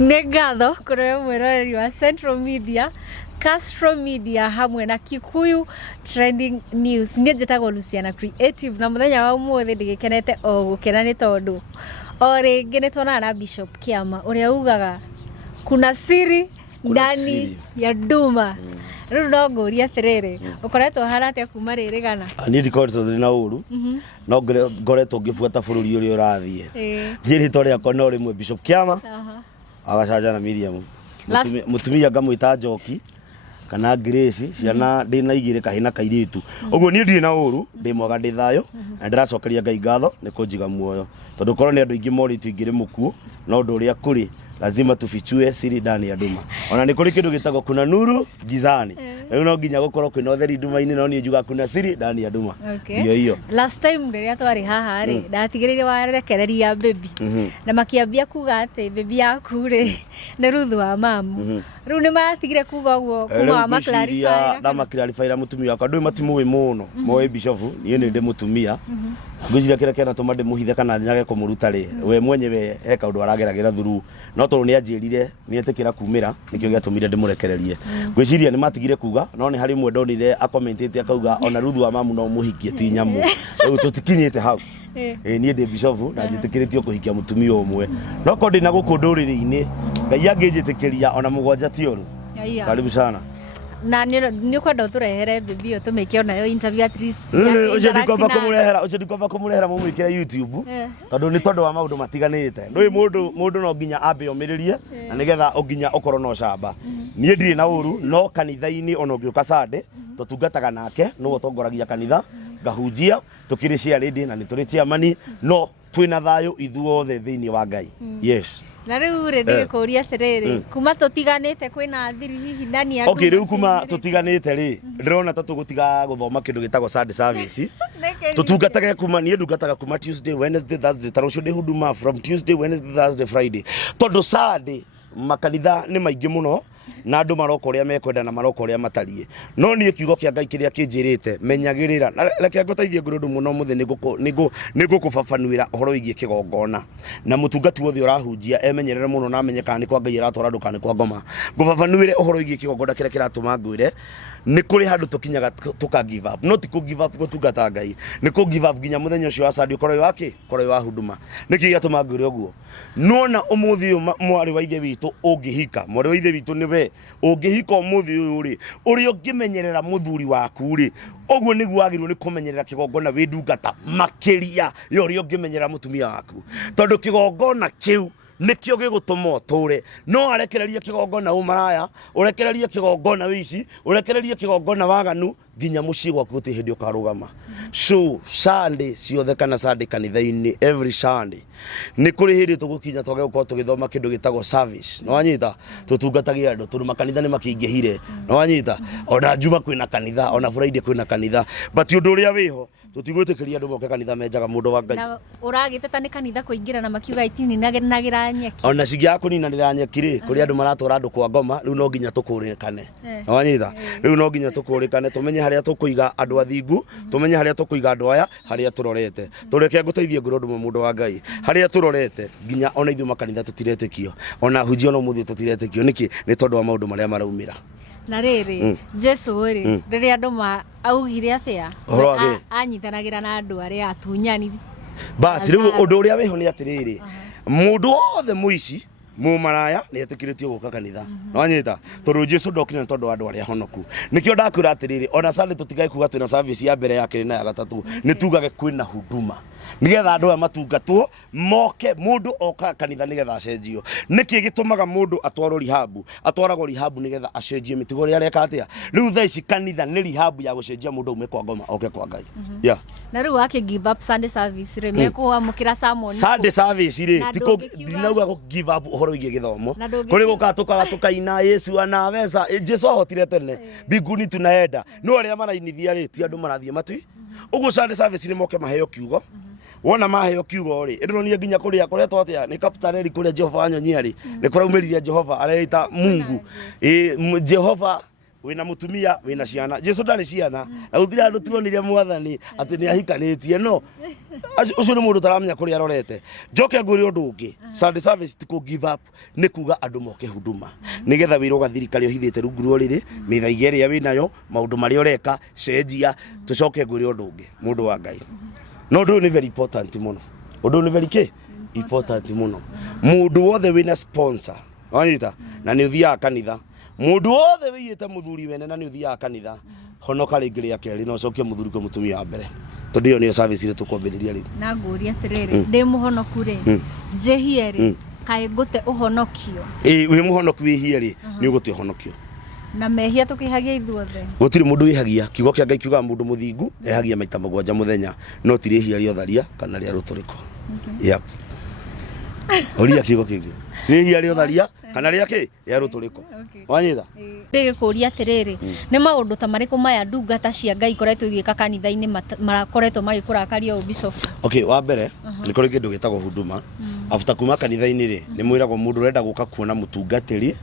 Ngatho kũrĩ mwĩroreri wa Central Media, Castro Media hamwe na Kikuyu Trending News. Niĩ njĩtagwo Luciana Creative na mũthenya wa ũmũthĩ ndĩgĩkenete o gũkena nĩ tondũ o rĩngĩ nĩ tuonana na Bishop Kiama ũrĩa ugaga kuna siri ndani ya Duma. Rĩu no ngũria atĩrĩrĩ, ũkoretwo hana atĩa kuma rĩrĩgana? Niĩ ndikoretwo ndĩ na ũru no ngoretwo ngĩbuata bũrũri ũrĩa ũrathiĩ. Njĩrĩ rĩtwa rĩakwa no rĩmwe Bishop Kiama agacanja na Miriam mutumia ngamwĩta Njoki kana Grace ciana ndĩna igĩrĩ kahina kairĩtu. Ũguo niĩ ndirĩ na ũru, ndĩ mwega ndĩ thayũ na ndĩracokeria Ngai ngatho nĩ kũnjiga muoyo tondũ korwo nĩ andũ aingĩ morĩtwo ingĩrĩ mũkuo no ũndũ ũrĩa kũrĩ lazima tufichue siri ndani ya Duma. Ona nĩ kũrĩ kĩndũ gĩtagwo kuna nuru gizani. Rĩu no nginya gũkorwo kwĩna ũtheri Duma-inĩ no niĩ njuga kuna siri ndani ya Duma. Iyo. Last time rĩrĩa twarĩ haha rĩ ndatigĩrĩire warekereria baby. Na makĩambia kuga atĩ baby yaku rĩ nĩ ruthu wa mamu. Rĩu nĩ maratigire kuga ũguo kuma ma clarify. Ndama clarify ra mutumia wakwa ndũĩ matimũĩ mũno. Moe Bishop niĩ nĩ ndĩ mutumia. Ngwĩciria kĩrĩa kĩana tũma ndĩmũhithe kana nyage kũmũruta rĩ we mwenyewe eka ũndũ arageragĩra through no tondũ nĩ anjĩrire nĩ etĩkĩra kumĩra nĩkĩo gĩatũmire ndĩmũrekererie. Ngwĩciria nĩ matigire kuga no nĩ harĩ mwe ndonire akomentĩte akauga ona ruthu wa mamu no mũhikie ti nyamũ. Rĩu tũtikinyĩte hau. Niĩ ndĩ Bishop na njĩtĩkĩrĩtio kũhikia mutumia ũmwe no ko ndĩ na gũkũ ndũrĩrĩ-inĩ Ngai angĩnjĩtĩkĩria ona mũgwanja ti ũru. Karibu sana. Na nĩ kwenda ũtũrehere baby ĩyo tũmĩke onayo interview at least. Ũcio ndikwamba kũmũrehera mũmwĩkĩre YouTube tondũ nĩ tondũ wa maũndũ matiganĩte. Ndũĩ mũndũ no nginya ambe omĩrĩrie na nĩgetha ũnginya ũkorwo no camba. Niĩ ndirĩ na ũru no kanitha-inĩ ona ũngĩũka Sunday tũtungataga nake nĩwe ũtongoragia kanitha ngahunjia tũkĩrĩ ciarĩndĩ na nĩ tũrĩ ciamani no twĩna thayũ ithuothe thĩinĩ wa Ngai. Yes. Na rĩu rĩ ndĩgĩkũria atĩrĩrĩ kuma tũtiganĩte kwĩna thiri hihi ndani ya Okay rĩu kuma tũtiganĩte rĩ ndĩrona ta tũgũtiga gũthoma kĩndũ gĩtagwo Sunday service. Tũtungatage kuma niĩ ndungataga kuma Tuesday, Wednesday, Thursday ta rũciũ ndĩ Huduma from Tuesday, Wednesday, Thursday, Friday. Tondũ Sunday makanitha nĩ maingĩ mũno na andũ maroka ũrĩa mekwenda na maroka ũrĩa matariĩ. No niĩ kiugo kĩa Ngai kĩrĩa kĩnjĩrĩte menyagĩrĩra na reke ngũteithie ngũrũndũ mũno mũthĩ nĩngũkũbabanuĩra ũhoro wĩgiĩ kĩgongona na mũtungati wothe ũrahunjia emenyerere mũno na amenye kana nĩ kwa Ngai aratwara andũ kana nĩ kwa ngoma. Ngũbabanuĩre ũhoro wĩgiĩ kĩgongona kĩrĩa kĩratũma ngwĩre nĩ kũrĩ handũ tũkinyaga tũka give up no ti kũ give up gũtungata Ngai nĩ kũ give up nginya mũthenya ũcio wa Sunday ũkorwo wake korwo wa Huduma. Nĩkĩ gĩatũma ngwĩre ũguo nona ũmũthĩ ũyũ mwarĩ wa ithe witũ ũngĩhika mwarĩ wa ithe witũ nĩwe ũngĩhika ũmũthĩ ũyũ rĩ ũrĩa ũngĩmenyerera mũthuri waku rĩ ũguo nĩguo wagĩrĩirwo nĩ kũmenyerera kĩgongona wĩ ndungata makĩria ya ũrĩa ũngĩmenyerera mũtumia waku tondũ kĩgongona kĩu nĩkĩo gĩgũtũma ũtũre no arekererie kĩgongona ũmaraya ũrekererie kĩgongona wĩici ũrekererie kĩgongona waganu nginya mũciĩ gwaku gũtirĩ hĩndĩ ũkarũgama. So Sunday ciothe kana Sunday kanitha-inĩ every Sunday nĩ kũrĩ hĩndĩ tũgũkinya twage gũkorwo tũgĩthoma kĩndũ gĩtagwo service no wanyita tũtungatagia andũ tondũ makanitha nĩ makĩingĩhire no wanyita ona Juma kwĩna kanitha ona Friday kwĩna kanitha but ũndũ ũrĩa wĩho tũtigwĩtĩkĩria andũ moke kanitha menjaga mũndũ wa Ngai. Na ũragĩteta nĩ kanitha kũingĩra na makiuga itininagĩra nyeki ona cingĩaga kũninanĩra nyeki rĩ kũrĩ andũ maratwara andũ kwa ngoma rĩu no nginya tũkũrĩkane no wanyita rĩu no nginya tũkũrĩkane tũmenye harĩa tũkũiga andũ athingu tũmenye harĩa tũkũiga andũ aya harĩa tũrorete tũreke ngũteithie ngũrũndũ mũndũ wa Ngai harĩa tũrorete nginya ona ithuĩ makanitha tũtiretĩkio ona hunjia no mũthĩ tũtiretĩkio nĩkĩ nĩ tondũ wa maũndũ marĩa maraumĩra. Na rĩrĩ Jesu rĩ rĩrĩa andũ augire atĩa anyitanagĩra na andũ arĩa atunyani basi rĩu ũndũ ũrĩa wĩho nĩ atĩrĩrĩ mũndũ wothe mũici mũmaraya nĩ etĩkĩrĩtio gũka kanitha no wanyita tondũ Jesu ndokire nĩ tondũ wa andũ arĩa honoku. Nĩkĩo ndakwĩra atĩrĩrĩ ona Sunday tũtigae kuga twĩna service ya mbere ya kerĩ na ya gatatũ nĩ tugage kwĩna Huduma nĩgetha andũ aya matungatwo moke mũndũ oka kanitha nĩgetha acenjio. Nĩkĩ gĩtũmaga mũndũ atwarwo rehab atwaragwo rehab nĩgetha acenjie mĩtugo ĩrĩa areka atĩa rĩu thaa ici kanitha nĩ rehab ya gũcenjia mũndũ ume kwa ngoma oke kwa Ngai. Na rĩu wake give up Sunday service rĩ mekũamũkĩra sermon Sunday service rĩ tiko ndinauga gũ give up ũhoro wĩgiĩ gĩthomo kũrĩ gũka tũkaina Yesu anaweca Jesu ahotire tene mbinguni tunaenda no arĩa marainithia rĩ ti andũ marathiĩ matwi ũguo Sunday service nĩ moke maheo kiugo wona maheo kiugo rĩ ndĩronire nginya kũrĩa koretwo atĩa nĩ Captain Eli kũrĩa Jehova anyonyia rĩ nĩ kũraumĩrire Jehova areita Mungu Jehova wina mutumia wina ciana Jesu ndari ciana na uthira andu tuonire mwathani ati ni ahikanitie no ucio ni mundu taramenya kuri arorete njoke nguri undu ungi Sunday service ti ku give up ni kuga andu moke huduma nigetha wira ugathirikari uhithite rungu ruriri mitha igeri ya winayo maundu mari ureka cenjia tucoke nguri undu ungi mundu wa Ngai no ndu ni very important muno undu ni very important muno mundu wothe wina sponsor wanyita na ni uthia kanitha mundu wothe wiyite muthuri wene na ni uthia kanitha honoka ringi ya keri no cokie muthuri ko mutumia wa mbere tondu iyo ni service ri tukwambiriria ri na nguri atiriri ndi muhonoku ri njehie ri kai ngute uhonokio wi muhonoku wihie ri ni uguti uhonokio na mehia tukihagia ithuothe gutiri mundu wihagia kiugo kia Ngai kiuga mundu muthingu ehagia maita 7 muthenya no tiri hia rio tharia kana ria ruturiko yep oria kiugo kingi ni hia rio tharia kana ria ki ya ruturiko wanyitha ndigukuria atiriri ni maundu ta mariku maya ndungata cia Ngai koretwo igika kanitha-ini marakoretwo magikurakaria bishop okay wa mbere ni kuri kindu gitagwo huduma after kuma kanitha-ini ri ni mwiragwo mundu urenda guka kuona mutungatiri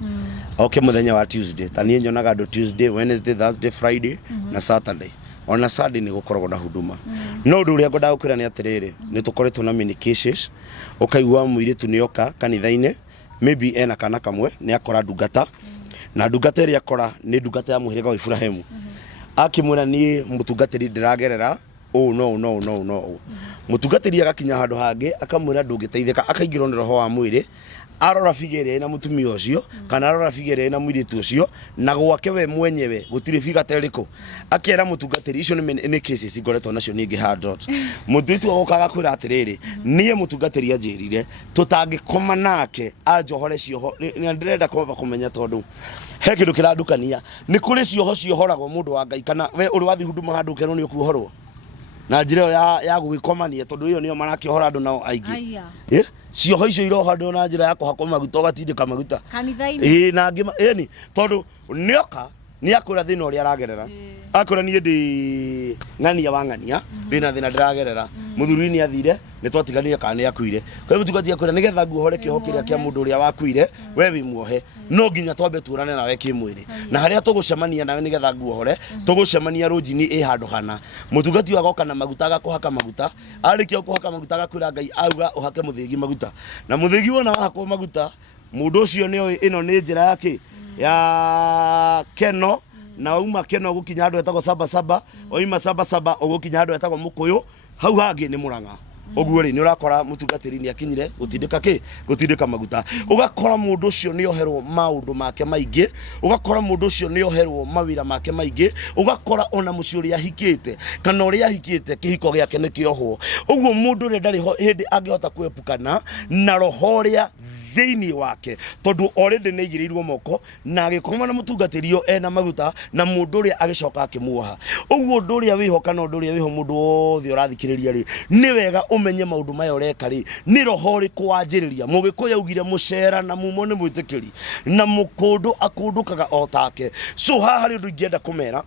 oke muthenya wa Tuesday tani nyonaga andu Tuesday Wednesday Thursday Friday na Saturday ona Sunday ni gukoragwo na huduma no ndu uria ngoda gukwira ni atiriri ni tukoretwo na many cases ukaigwa muiritu ni oka kanitha-ini maybe ena kana kamwe ni akora ndungata na ndungata ri akora ni ndungata ya muhirega wa Ibrahimu akimwira ni mutungatiri ndiragerera no mutungatiri agakinya handu hangi akamwira ndungiteithika akaingirwo ni roho wa mwiri arora figere na mutumia ucio kana arora figere na mwiritu ucio na gwake we mwenyewe gutiri figa teriko akiera mutungatiri icio ni cases ngoretwo nacio ningi handot muthitu agokaga kwira atiriri nie mutungatiri anjirire tutangikoma nake anjohore cioho ni ndirenda kwamba kumenya tondu he kindu kiradukania ni kuri cioho ciohoragwo mundu wa Ngai kana we uri wathi huduma handu kerwo ni ukuhorwo na njira ya gugikomania tondu iyo niyo marakihora andu nao aingi cioho icio irohandwo na njira ya kuhakwo maguta ugatindika maguta kanitha-ini na ngima ni tondu nioka ni akura thina uria aragerera akura ni ndi ng'ania wa ng'ania ndina thina ndiragerera muthuri ni athire ni twatiganire kana ni akuire kwa hivyo tugatia kwira nigetha nguhore kiho kiria kia mundu uria wakuire we wi muohe no nginya twambe turane nawe kimwiri na haria tugucemania nawe nigetha nguhore tugucemania rujini handu hana mutungati agoka na maguta agakuhaka maguta arikia kuhaka maguta agakwira Ngai auga uhake muthigi maguta na muthigi wona wahakwo maguta mundu ucio ni ino ni njira yake ya keno na uma keno gukinya handu etagwo saba oima saba ugukinya handu etagwo mukuyu hau hangi ni Murang'a oguo ri ni urakora mutungatiri ni akinyire gutindika maguta ugakora mundu ucio ni oherwo maundu make maingi ugakora mundu ucio ni oherwo mawira make maingi ugakora ona mucio ri ahikite kana uri ahikite kihiko giake ni kiohwo oguo mundu ri ndari hindi angihota kwepukana na roho ria thiini wake tondu already ni igirirwo moko na agikoma na mutungatirio ena maguta na mundu ria agicoka akimuoha oguo ndu ria wihoka na ndu ria wiho mundu wothe urathikiriria ri ni wega umenye maundu maya ureka ri ni roho ri kwanjiriria mugikuyu augire mucera na mumo ni mwitikiri na mukundu akundukaga otake so haha ri ndu ingienda kumera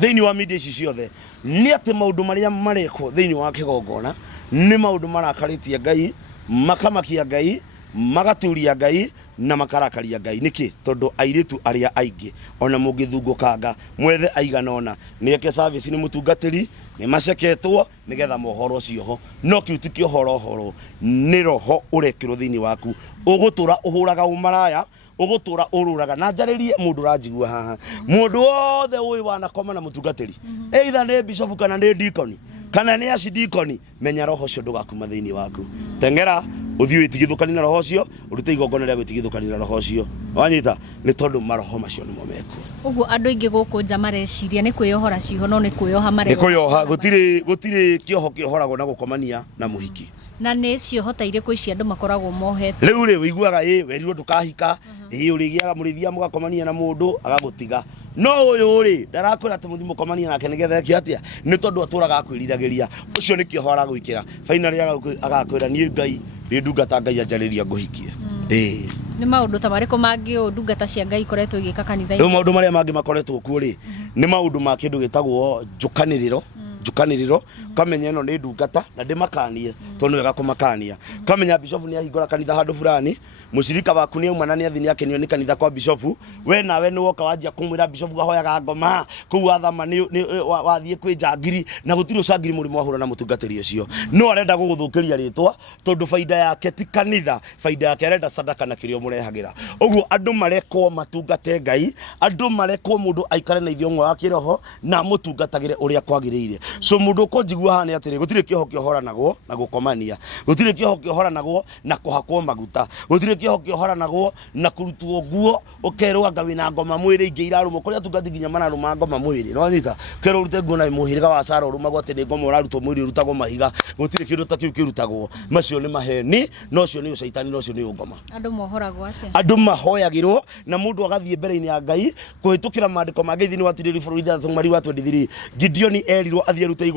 thiini wa media ici ciothe ni ati maundu maria marekwo thiini wa kigongona ni maundu marakaritie Ngai makamakia Ngai magaturia Ngai na makarakaria Ngai niki tondu airitu aria aingi ona mungithungukanga mwethe aiganona nieke service ni mutungatiri ni maceketwo nigetha mohoro cioho no kiutikio horo ni roho urekirwo thiini waku ugutura uhuraga umaraya ugutura ururaga na njaririe mundu ranjigua haha mundu wothe uyi wana koma na mutungatiri either ni bishop kana ni deacon kana ni acidikoni menya roho cio ndugakuma thiini waku tengera uthii witigithukani na roho cio urute igongona ria gwitigithukani na roho cio wanyita ni tondu maroho macio ni momeku uguo andu ingi guku nja mareciria ni kwiohora ciho no ni kwioha marego ni kwioha gutiri kioho kiohoragwo na gukomania na muhiki na ni cio hota iriku ici andu makoragwo mohete riu ri wiguaga werirwo ndukahika urigiaga murithia mugakomania na mundu agagutiga no uyu ri ndarakwira ati muthimo komania nake nigetha kiatia ni tondu aturaga akwiriragiria ucio ni kiohora gwikira finally agakwira ni Ngai ndi ndungata Ngai anjariria nguhikie ni maundu ta mariko mangi ndungata cia Ngai koretwo igika kanitha-ini riu maundu maria mangi makoretwo kuo ri ni maundu ma kindu gitagwo njukaniriro njukaniriro kamenya ino ni ndungata na ndimakanie tondu wega kumakania kamenya bishop ni ahingura kanitha handu fulani mushirika waku ni umana ni athini akenio ni kanitha kwa bishop we nawe ni woka wanjia kumwira bishop gahoyaga ngoma kuu athama ni wathie kwi njangiri na gutiri ucangiri muri mwahura na mutungatiri ucio no arenda guguthukiria ritwa tondu faida yake ti kanitha faida yake arenda sadaka na kirio murehagira uguo andu marekwo matungate Ngai andu marekwo mundu aikare na ithio ngwa kiroho na mutungatagire uria kwagirire so mundu ko njigua hane atiri gutire kiho kiohoranagwo na gukomania gutire kiho kiohoranagwo na kuhakwo maguta gutire kiho kiohoranagwo na kurutwo nguo ukerwa anga wina ngoma mwiri ingi irarumo kuria tungati nginya manaruma ngoma mwiri no anyita kero rute ngona muhiriga wa Sara uruma gwate ni ngoma urarutwo mwiri rutagwo mahiga gutire kindu ta kiu kirutagwo macio ni maheni no cio ni ucaitani no cio ni ngoma andu mohoragwo ate andu mahoyagirwo na mundu agathie mbere-ini ya Ngai kuhitukira mandiko mangĩ thini wa tiriri bũrũri 23 Gideon erirwo athie rute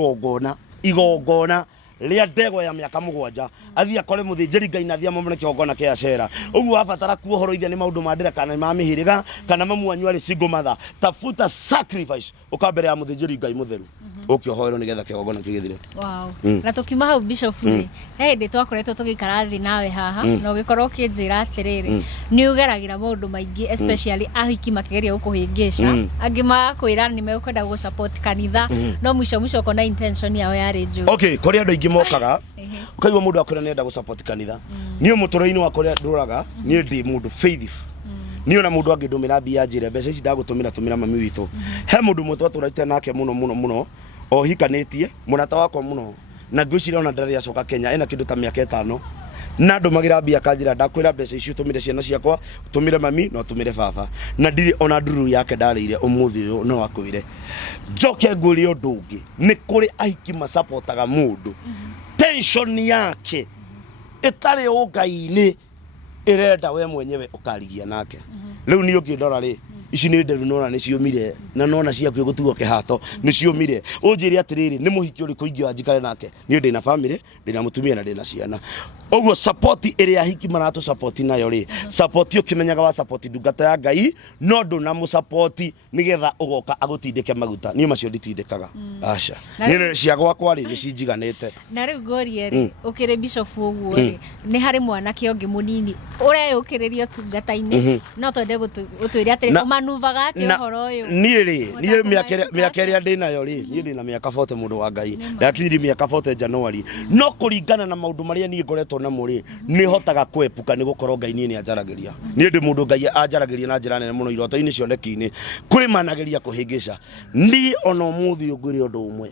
igongona ria ndego ya miaka 7 athie akore muthĩnjĩri Ngai na athie mamone kĩgongona kĩa Ashera uguo abatara kuohoroithia ni maundu mandira kana ma mihiriga kana mamuanyu ari single mother tafuta sacrifice ukambere ya muthĩnjĩri Ngai mutheru ukiohoerwo nigetha kĩgongona kĩgĩthire wow na tukima hau bishop ndi twakoretwo tugikara thi nawe haha no gikorwo kinjira atiriri ni ugeragira maundu maingi especially ahiki makigeria gukuhingisha angi makwira ni mekwenda gu support kanitha no mwisho kona intention yao yari njuru okay kuri andu aingi mokaga ukaigwa mundu akwira nenda gu support kanitha ni umutoro-ini wa kuria nduraga ni ndi mundu faithful ni ona mundu angindumira bia njire mbeca ici ndagutumira mami witu he mundu mutwa turite nake muno o hikanetie munata wakwa muno na ngwicira ona ndari acoka Kenya ena kindu ta miaka 5 na ndumagira bia kanjira ndakwira mbeca ici utumire ciana ciakwa utumire mami no utumire baba na ndiri ona nduru yake ndarire umuthi uyu no akwire njoke nguri undu ungi ni kuri ahiki masapotaga mundu tension yake itari ungai-ini irenda we mwenyewe ukarigia nake riu ni ukindora ri ici ni nderu nona ni ciumire na nona ciaku gutuo kihato ni ciumire unjiri atiriri ni muhiki uri kuingi wanjikare nake ni ndina family ndina mutumia na ndina ciana uguo support iri ahiki maratu support nayo ri support ukimenyaga wa support ndungata ya Ngai no ndu na mu support nigetha ugoka agutindike maguta ni macio nditindikaga aca ni cia gwakwa ri ni cinjiganite na riu ngorie ri ukire bishop uguo ri ni hari mwana kiongi munini uria yukiririo tungata-ini no twende gutwira atiri manuvaga ati uhoro uyu ni ri ni miaka ria ndinayo ri ni ndina miaka 40 mundu wa Ngai ndakinyiri miaka 40 January no kuringana na maundu maria ni ngoretwo na muri ni hotaga kwepuka ni gukorwo Ngai ni anjaragiria ni ndi mundu Ngai anjaragiria na njira nene muno iroto-ini cioneki-ini kuri manageria kuhingisha ni ona umuthi ungwire undu umwe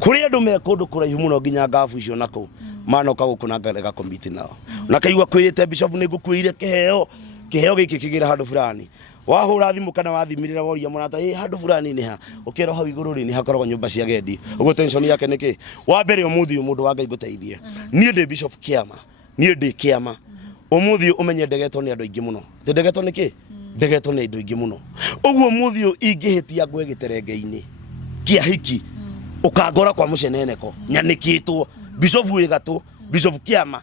kuri andu me kundu kuraihu muno nginya ngafu icio nako manoka gukunanga komiti nao na kaigwa kwirite bishop ni ngukwire kiheo giki kigira handu fulani wahura thimu kana wathimirira woria munata handu fulani ni ha ukero hau iguru ri ni hakoragwo nyumba cia gendi ugo tension yake niki wa mbere umuthi mundu wa Ngai guteithie ni ndi bishop kiama ni ndi kiama umuthi umenye ndegetwo ni andu aingi muno ndegetwo niki ndegetwo ni andu aingi muno uguo umuthi ingihitia ngwe giterenge-ini kia hiki ukangora kwa muceneneko nyanikitwo bishop wigatwo bishop kiama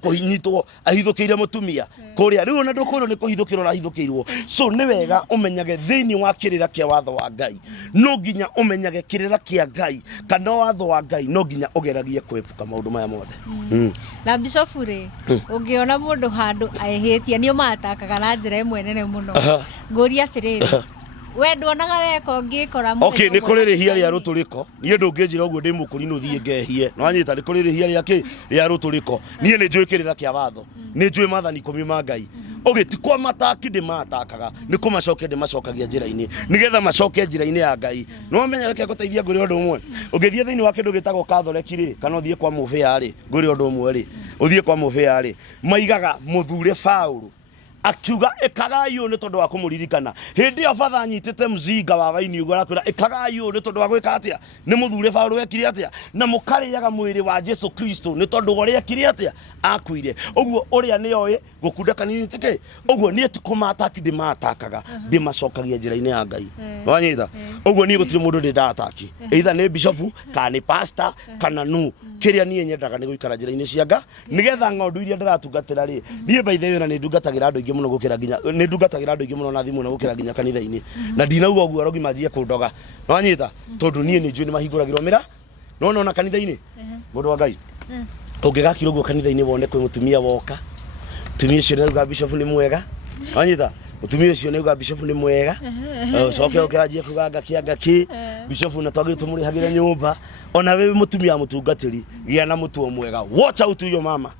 kuhinyitwo ahithukire mutumia kuria riu na ndukuru ni kuhithukirwo rahithukirwo so ni wega umenyage thini wa kirira kia watho wa Ngai no nginya umenyage kirira kia Ngai kana watho wa Ngai no nginya ugeragie kwepuka maundu maya mothe na bishop ri ungiona mundu handu ahitia ni umatakaga na njira imwe nene muno nguria atiriri we ndonaga weko ngikora mu okay ni kuri rihia ria ruturiko ni ndu nginjira uguo ndi mukuri no thie ngehie no anyita ni kuri rihia ria ki ria ruturiko ni njui kirira kia watho ni njui mathani 10 ma Ngai ugitikwa mataki ndi matakaga ni kumacoke ndi macokagia njira-ini nigetha macoke njira-ini ya Ngai no menya reke guteithia nguri undu umwe ugithie thiini wa kindu gitagwo Catholic ri kana uthie kwa mufia ri nguri undu umwe ri uthie kwa mufia ri maigaga muthure Paulo akiuga ekagayo ni tondu wa kumuririkana hindi ya father anyitite mzinga wa vaini ugora kwira ekagayo ni tondu wa gwika atia ni muthure Paulo wekire atia na mukariaga mwiri wa Jesu Kristo ni tondu uria akire atia akuire uguo uria ni oe gukunda kanini tike uguo ni etikumata ndi matakaga ndi macokagia njira-ini ya Ngai wanyita uguo ni gutire mundu ndi ndataki either ni bishop kana ni pastor kana nu kiria nie nyendaga ni guikara njira-ini cia Nga nigetha ng'ondu iria ndiratungatira ri nie by the way na ni ndungatagira andu aingi muno gukira nginya ni ndungatagira andu aingi muno na thimu na gukira nginya kanitha-ini na ndinauga uguo rogi manjie kundoga no anyita tondu nie ni njui ni mahinguragirwo mira no na kanitha-ini mundu wa Ngai ungigakira uguo kanitha-ini wone kwi mutumia woka mutumia ucio neuga bishop ni mwega anyita mutumia ucio neuga bishop ni mwega coke ukianjia kuga ngaki bishop na twagire tumurihagire nyumba ona wewe mutumia mutungatiri gia na mutuo mwega watch out yo mama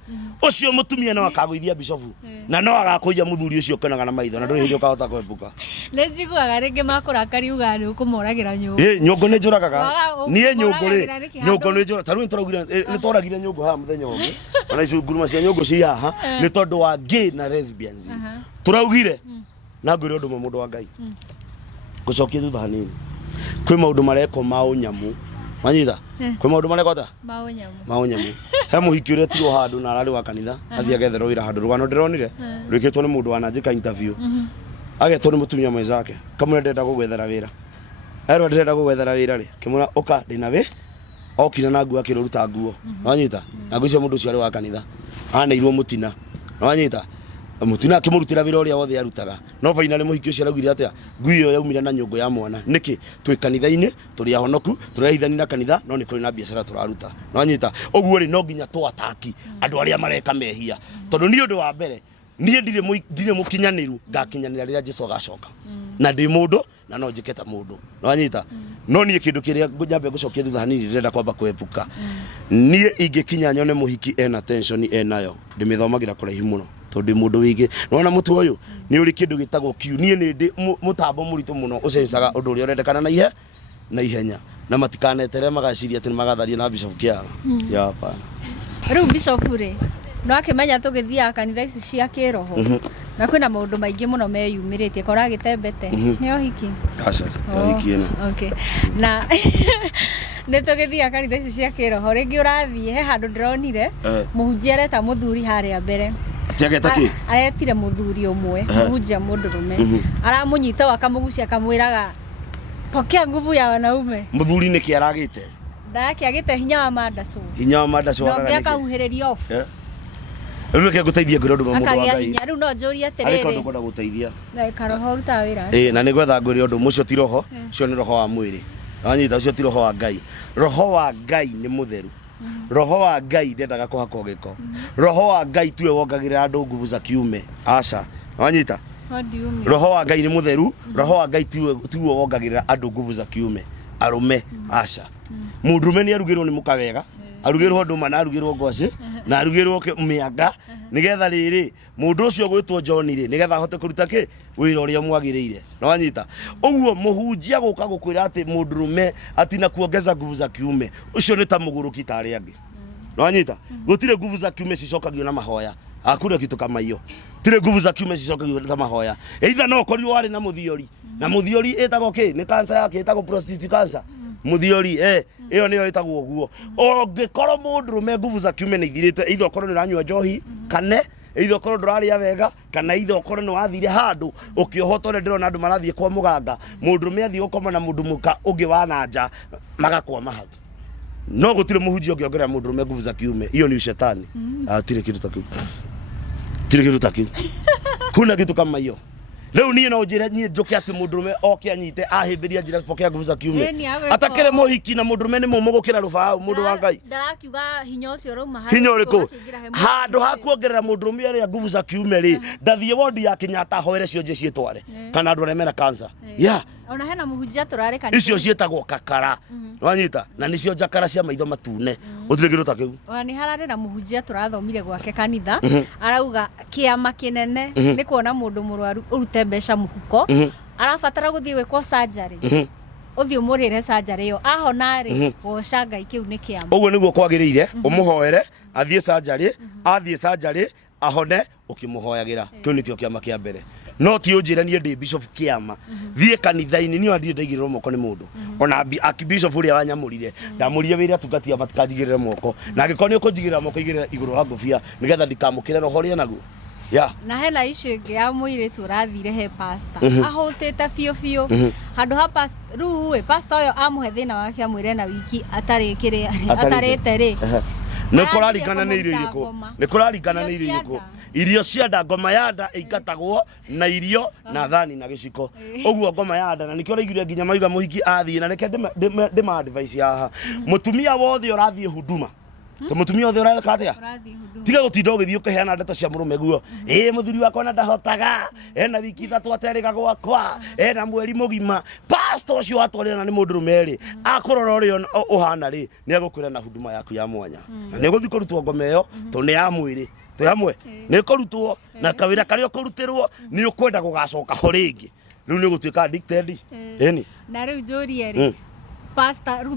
ucio mutumia no akaguithia bishop na no agakuija muthuri ucio kenaga na maitho na nduri hindi ukahota kwebuka njiguaga ringi makurakari uga ni ukumoragera nyungu nyungu ni njuragaga nie nyungu ni njura taru ni twaragire nyungu ha muthenya ungi ona icu nguruma cia nyungu cia haha ni tondu wa gay na lesbians turaugire na ngwire undu mundu wa Ngai gucokia thutha hanini kwi maundu mareko ma unyamu manyitha kwi maundu mareko ta ma unyamu he muhiki uria tiro handu na arari wa kanitha athia agetherwo wira handu rugano ndironire rwikitwo ni mundu wananjika interview agetwo ni mutumia mwenzake kamwe ndenda gugwethera wira ero ndenda gugwethera wira ri kimura oka ndina wi okina na nguo akiruruta nguo manyitha na nguo cio mundu ucio ari wa kanitha aneirwo mutina manyitha mutina akimurutira wira uria wothe arutaga no finally muhiki ucio araugire atia ngui iyo yaumire na nyungu ya mwana niki twi kanitha-ini turi ahonoku turehithani na kanitha no ni kuri na biashara turaruta no anyita oguo ri no nginya twataki andu aria mareka mehia tondu ni undu wa mbere nie ndire mukinyaniru ngakinyanira rira Jesu agacoka na ndi mundu na no njiketa mundu no anyita no nie kindu kiria nyambe gucokia thutha hanini ndirenda kwamba kwebuka nie ingikinya nyone muhiki ena tension enayo ndimithomagira kuraihu muno tondu mundu wige nona mutu uyu ni uri kindu gitagwo kiu nie ni ndi mutambo muritu muno ucencaga undu uria urendekana na ihenya na matikanetere magaciria ati magatharia na bishop kia ya hapana riu bishop ri no akimenya tugithia kanitha ici cia kiroho na kwina maundu maingi muno meyumiritie kora gitembete nio hiki aca hiki ino okay na ne tugithia kanitha ici cia kiroho ringi urathie he handu ndironire muhunjia areta muthuri haria mbere tiageta ki aretire muthuri umwe muhunjia mundurume aramunyita wakamugucia akamwiraga pokea nguvu ya wanaume muthuri niki aragite ndake agite hinya wa mandacu wakaga niki akahuhiriria off riu ke guteithia ngiro ndu mundu wa Ngai hinya riu no njuri atiriri ariko ndu kwenda guteithia na karoho ruta wira na ni gwetha ngwire undu mucio ti roho cio ni roho wa mwiri anyita ucio ti roho wa Ngai roho wa Ngai ni mutheru roho wa Ngai ndendaga kuhakwo giko roho wa Ngai tuwe wongagirira andu nguvu za kiume aca anyita roho wa Ngai ni mutheru roho wa Ngai tuwe wongagirira andu nguvu za kiume arume aca mundurume ni arugirwo ni mukawega arugirwo nduma na arugirwo ngwaci na arugirwo mianga nigetha riri mundu ucio gwitwo John ri nigetha ahote kuruta ki wira uria mwagiriire no anyita uguo muhunjia guka gukwira ati mundurume atina kuongeza nguvu za kiume ucio ni ta muguruki tari angi no anyita gutire nguvu za kiume cicokagio na mahoya akure kitu kama hiyo tire nguvu za kiume cicokagio na mahoya either no korirwo ari na muthiori na muthiori etagwo ki ni cancer yake etagwo prostate cancer muthiori iyo niyo itagwo guo ongikorwo mundurume nguvu za kiume ni ithirite either okorwo ni ranywa njohi kane either okorwo nduraria wega kana either okorwo ni wathire handu ukiohotore ndirona andu marathie kwa muganga mundurume athie ukoma na mundu muka ungi wa nanja magakwama hau no gutire muhunjia ongiongerera mundurume nguvu za kiume iyo ni shetani tire kitu takiu kuna kitu kama hiyo leo nie no njire nie njoke ati mundurume oke anyite ahimbiria njira pokea nguvu za kiume atakere mohiki na mundurume ni mumugukira rubao mundu wa Ngai ndarakiuga hinya ucio rauma hinya uriku handu hakuongerera mundurume aria nguvu za kiume ri ndathie wodi ya Kenyatta hoere cio cietware kana andu remena cancer ona hena muhunjia turare kanitha icio cietagwo kakara wanyita na nicio jakara cia maitho matune utire kiru ta kiu ona ni harare na muhunjia turathomire gwake kanitha arauga kiama kinene ni kuona mundu murwaru urute mbeca muhuko arabatara guthie gwikwo surgery uthio murire surgery iyo ahona ri woca Ngai kiu ni kiama uguo niguo kwagiriire umuhoere athie surgery ahone ukimuhoyagira kiu nikio kiama kia mbere no ti unjire nie ndi bishop kiama thie kanitha-ini ni andie ndaigiriro moko ni mundu ona bishop uria wanyamurire ndamurire wira atungatia matikanjigirire moko na angikoni ukunjigirira moko igirira iguru wa ngufia nigetha ndikamukire roho ria naguo na hena icio ingi ya muiritu rathire he pastor ahutite fio handu ha pastor pastor uyo amuhe thina wake amwire na wiki atarikire atarite ri nä kå rarigana nä irio irĩkũ nä kå rarigana nä irio irĩkũ irio cianda ngoma ya nda ĩingatagwo na irio na thani na gĩciko ũguo ngoma ya nda na nĩkĩo ũraiguire nginya mauga mũhiki athiĩ na reke ndĩma advice haha mũtumia wothe ũrathiĩ huduma to mũtumia wothe ũreka atĩa tiga gũtinda ũgĩthiĩ ũkĩheana ndeto cia mũrũme guo mũthuri wakwa na ndahotaga ena wiki 3 aterĩga gwakwa ena mweri mũgima pastor ũcio atwarĩra na nĩ mũndũrũme rĩ akũrora ũrĩa ũhana rĩ nĩ agũkwĩra na huduma yaku ya mwanya na nĩ gũthiĩ kũrutwo ngoma ĩyo to nĩ ya mwĩrĩ to hamwe nĩ kũrutwo na kawĩra karĩa ũkũrutĩrwo nĩ ũkwenda gũgacoka ho rĩngĩ rĩu nĩ gũtuĩka addicted eni na rĩu njũrie rĩ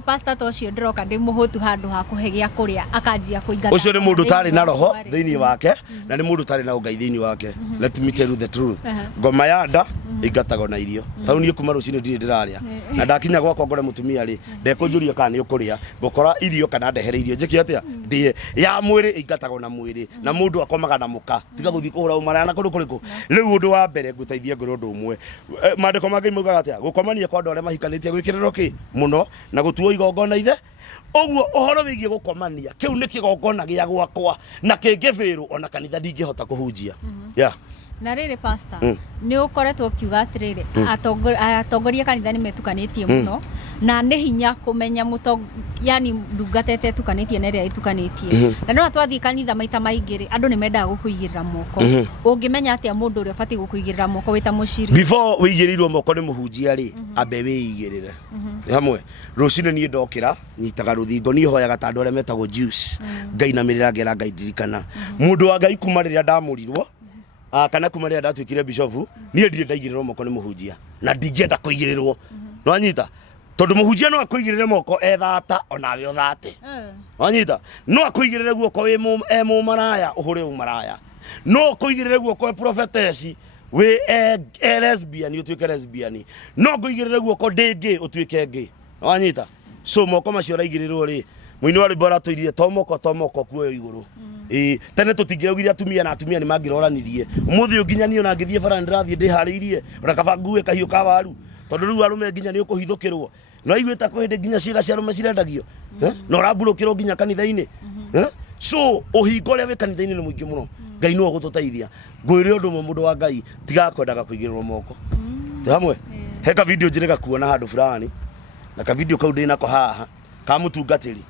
pastor tocio ndiroka ndi muhutu handu ha kuhe gĩa kũrĩa akanjia kũingata ucio nĩ mũndũ tarĩ na roho thĩinĩ wake na nĩ mũndũ tarĩ na ũngai thĩinĩ wake let me tell you the truth ngoma ya nda ĩingatagwo na irio tau niĩ kuma rũcinĩ ndirĩ ndĩrarĩa na ndakinya gwakwa ngore mũtumia rĩ ndekũnjũria kana nĩ ũkũrĩa ngũkora irio kana ndehere irio njĩke atĩa ndĩe ya mwĩrĩ ĩingatagwo na mwĩrĩ na mũndũ akomaga na mũka tiga gũthiĩ kũhũra ũmaraya na kũndũ kũrĩkũ rĩu ũndũ wa mbere ngũteithia ngũrĩ ũndũ ũmwe maandĩko mangĩ maugaga atĩa gũkomania kwa andũ arĩa mahikanĩtie gwĩkĩrĩrwo kĩ mũno na gũtuo igongona ithe ũguo ũhoro wĩgiĩ gũkomania kĩu nĩ kĩgongona gĩa gwakwa na kĩngĩbĩrwo ona kanitha ndingĩhota kũhunjia na rĩrĩ pastor nĩ ũkoretwo kiuga atĩrĩrĩ atongoria kanitha nĩ metukanĩtie mũno na nĩ hinya kũmenya yani ndungatete etukanĩtie na ĩrĩa ĩtukanĩtie na no twathiĩ kanitha maita maingĩ rĩ andũ nĩ mendaga gũkũigĩrĩra moko ũngĩmenya atĩa mũndũ ũrĩa ũbatiĩ gũkũigĩrĩra moko wĩ ta mũciri before wĩigĩrĩirwo moko nĩ mũhunjia rĩ ambe wĩigĩrĩre hamwe rũcinĩ niĩ ndokĩra nyitaga rũthingo niĩ hoyaga ta andũ arĩa metagwo juice ngainamĩrĩra ngera ngaindirikana mũndũ wa Ngai kuma rĩrĩa ndamũrirwo kana kuma rĩrĩa ndatuĩkire bishop niĩ ndirĩ ndaigĩrĩrwo moko nĩ mũhunjia na ndingĩenda kũigĩrĩrwo no anyita tondu mũhunjia no akũigĩrĩre moko ethata onawe ũthate anyita no akũigĩrĩre guoko wĩ mũmaraya ũhũre ũmaraya no akũigĩrĩre guoko wĩ prophetess wĩ lesbian ũtuĩke lesbian no akũigĩrĩre guoko ndĩ gay ũtuĩke gay anyita so moko macio raigĩrĩrwo rĩ mũini wa rwĩmbo aratũirire tomoko kuoyo igũrũ tene tũtingĩraugire atumia na atumia nĩ mangĩroranirie ũmũthĩ nginya niĩ ona ngĩthiĩ bara ndĩrathiĩ ndĩharĩirie ona kaba ngue kahiũ ka waru tondũ rĩu arũme nginya nĩ ũkũhithũkĩrwo no aiguĩte kũ hĩndĩ nginya ciĩga cia arũme cirendagio na ũrambũrũkĩrwo nginya kanitha-inĩ so ũhingo ũrĩa wĩ kanitha-inĩ nĩ mũingĩ mũno Ngai no gũtũteithia ngwĩre ũndũ ũmwe mũndũ wa Ngai tiga kwendaga kũigĩrĩrwo moko hamwe heka video njĩrĩga kuona handũ fulani na ka video kau ndĩnako haha ka mũtungatĩri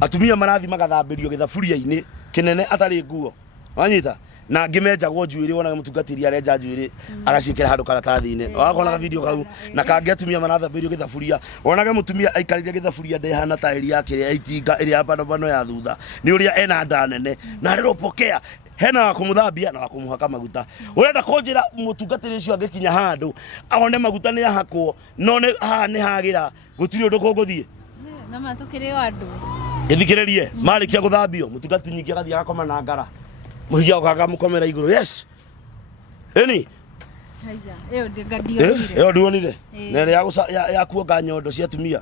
atumia marathi magathambĩrio gĩthaburia-inĩ kĩnene atarĩ nguo wanyita na ngĩmenjagwo njuĩrĩ wonaga mũtungatĩri arenja njuĩrĩ agaciĩkĩra handũ karatathi-inĩ wakonaga video kau na kangĩ atumia marathambĩrio gĩthaburia wonaga mũtumia aikarĩire gĩthaburia ndehana ta ĩrĩa yake ĩrĩa itinga ĩrĩa ya bano ya thutha nĩ ũrĩa ena nda nene na rĩropokea hena wa kũmũthambia na wa kũmũhaka maguta ũrenda kũnjĩra mũtungatĩri ũcio angĩkinya handũ aone maguta nĩ ahakwo no haha nĩ hagĩra gũtirĩ ũndũ kũngũthiĩ na matukĩrĩo andũ gĩthikĩrĩrie marĩkia gũthambio mũtungatĩri ningĩ agathiĩ agakoma na ngara mũhia ũkaga mũkomera igũrũ yes eni ĩyo ndionire na ĩrĩa ya kuonga nyondo cia atumia